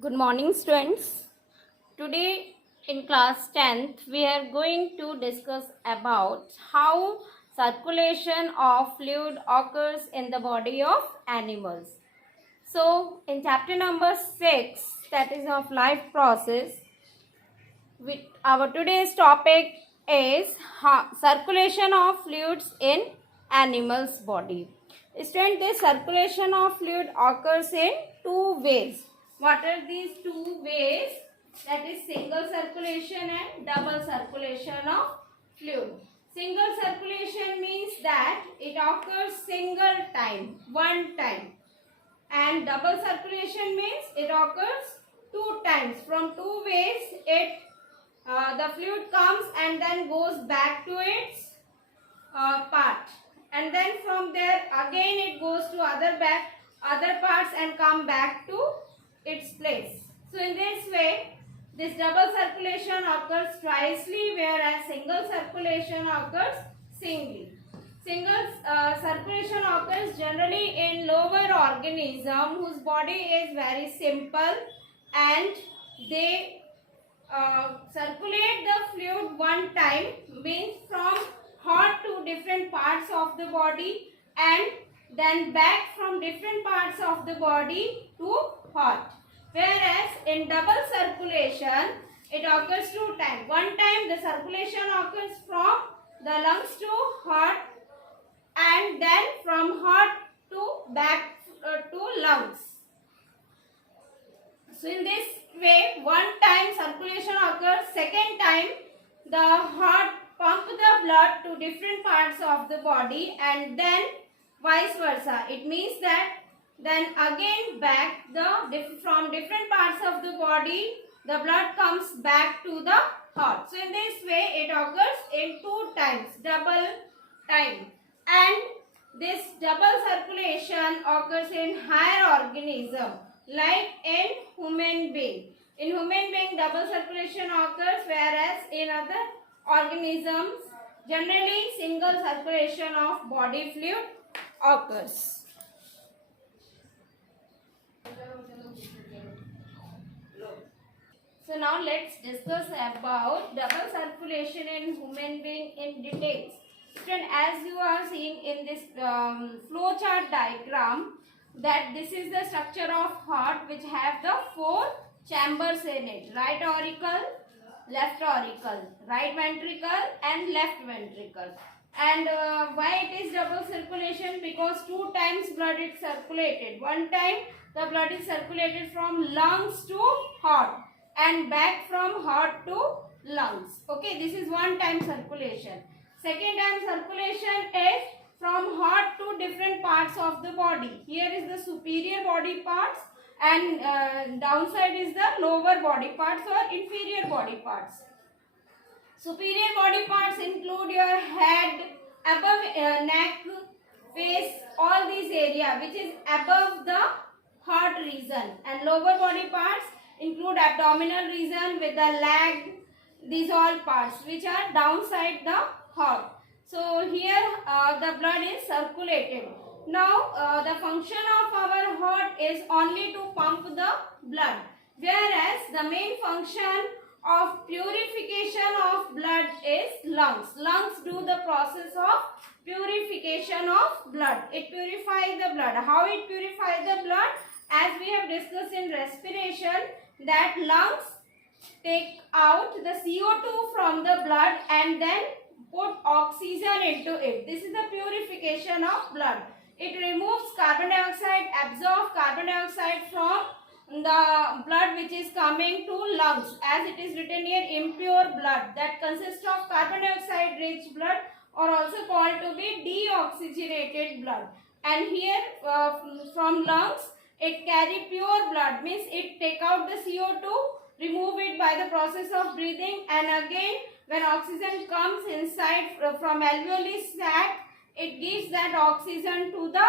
Good morning, students. Today in class 10th we are going to discuss about how circulation of fluid occurs in the body of animals. So in chapter number 6, that is of life process, our today's topic is circulation of fluids in animals body. Student, this circulation of fluid occurs in two ways. What are these two ways? That is single circulation and double circulation of fluid. Single circulation means that it occurs single time, one time, and double circulation means it occurs two times. From two ways the fluid comes and then goes back to its part, and then from there again it goes to other parts and come back to its place. So in this way this double circulation occurs twicely, whereas single circulation occurs singly. Single circulation occurs generally in lower organism whose body is very simple, and they circulate the fluid one time, means from hot to different parts of the body and then back from different parts of the body to hot. Whereas in double circulation it occurs two times. One time the circulation occurs from the lungs to heart, and then from heart to back to lungs. So in this way, one time circulation occurs, second time the heart pump the blood to different parts of the body, and then vice versa. It means that then again back from different parts of the body the blood comes back to the heart. So in this way it occurs in two times, double time. And this double circulation occurs in higher organism, like in human being. In human being double circulation occurs, whereas in other organisms generally single circulation of body fluid occurs. So now let's discuss about double circulation in human being in details. Student, as you are seeing in this flow chart diagram, that this is the structure of heart, which have the four chambers in it: right auricle, left auricle, right ventricle and left ventricle. And why it is double circulation? Because two times blood is circulated. One time the blood is circulated from lungs to heart and back from heart to lungs. Okay, this is one time circulation. Second time circulation is from heart to different parts of the body. Here is the superior body parts, and downside is the lower body parts or inferior body parts. Superior body parts include your head, above neck, face, all these area which is above the heart region, and lower body parts include abdominal region with the leg, these all parts which are downside the heart. So here the blood is circulated. Now the function of our heart is only to pump the blood, whereas the main function of purification of blood is lungs. Lungs do the process of purification of blood. It purifies the blood. How it purifies the blood? As we have discussed in respiration, that lungs take out the CO2 from the blood and then put oxygen into it. This is the purification of blood. It removes carbon dioxide, absorbs carbon dioxide from the blood which is coming to lungs, as it is written here, impure blood that consists of carbon dioxide rich blood, or also called to be deoxygenated blood. And here from lungs it carry pure blood, means it take out the CO2, remove it by the process of breathing, and again when oxygen comes inside from alveoli sac, it gives that oxygen to the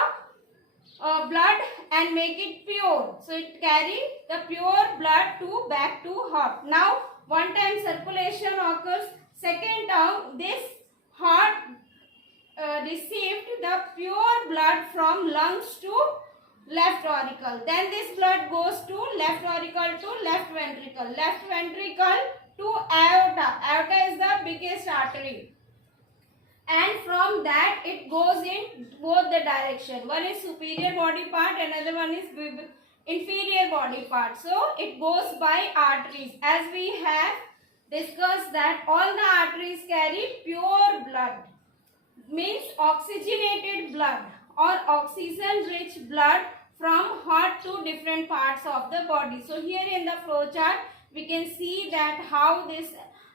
blood and make it pure. So it carry the pure blood to back to heart. Now one time circulation occurs. Second time this heart received the pure blood from lungs to left auricle. Then this blood goes to left auricle to left ventricle to aorta. Aorta is the biggest artery, and from that it goes in both the direction. One is superior body part, another one is inferior body part. So it goes by arteries. As we have discussed that all the arteries carry pure blood, means oxygenated blood or oxygen rich blood from heart to different parts of the body. So here in the flow chart we can see that how this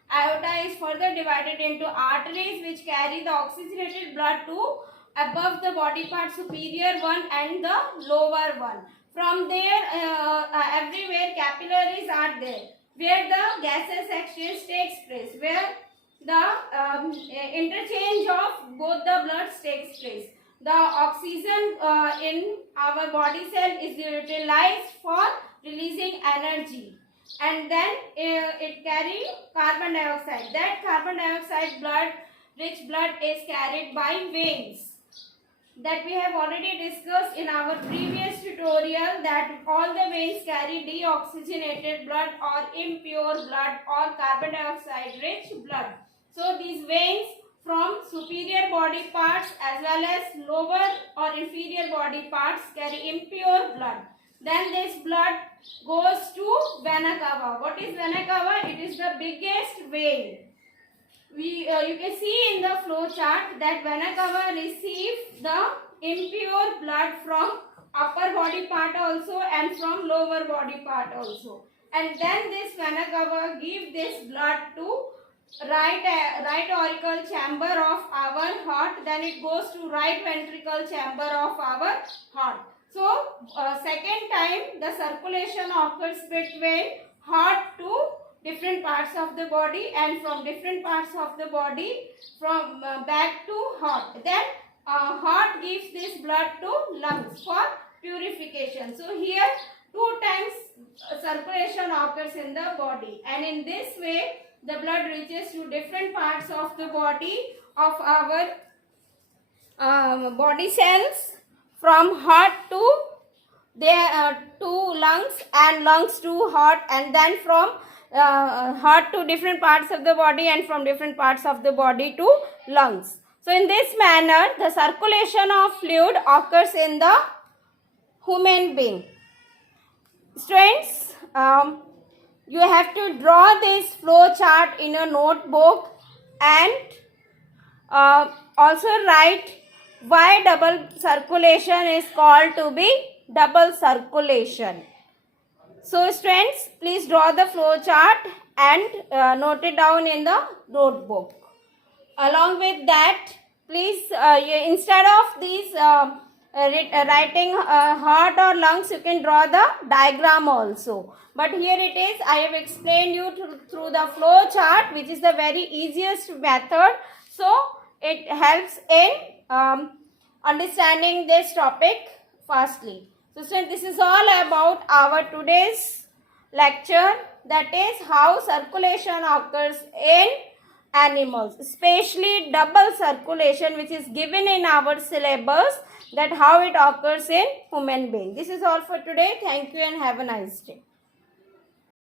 aorta is further divided into arteries which carry the oxygenated blood to above the body part, superior one and the lower one. From there everywhere capillaries are there where the gaseous exchange takes place, where the interchange of both the bloods takes place. The oxygen in our body cell is utilized for releasing energy, and then it carries carbon dioxide. That carbon dioxide rich blood is carried by veins, that we have already discussed in our previous tutorial, that all the veins carry deoxygenated blood or impure blood or carbon dioxide rich blood. So these veins from superior body parts as well as lower or inferior body parts carry impure blood. Then this blood goes to vena cava. What is vena cava? It is the biggest vein. You can see in the flow chart that vena cava receives the impure blood from upper body part also and from lower body part also. And then this vena cava gives this blood to right auricle chamber of our heart. Then it goes to right ventricle chamber of our heart. So second time the circulation occurs between heart to different parts of the body, and from different parts of the body from back to heart. Then heart gives this blood to lungs for purification. So here 2 times circulation occurs in the body, and in this way the blood reaches to different parts of the body of our body cells, from heart to lungs, and lungs to heart, and then from heart to different parts of the body, and from different parts of the body to lungs. So in this manner the circulation of fluid occurs in the human being. Students, you have to draw this flow chart in a notebook, and also write why double circulation is called to be double circulation. So students, please draw the flow chart and note it down in the notebook. Along with that, please instead of these writing heart or lungs, you can draw the diagram also. But here it is, I have explained you through the flow chart, which is the very easiest method. So it helps in understanding this topic fastly. So students, this is all about our today's lecture, that is how circulation occurs in animals, especially double circulation, which is given in our syllabus, that how it occurs in human being. This is all for today. Thank you and have a nice day.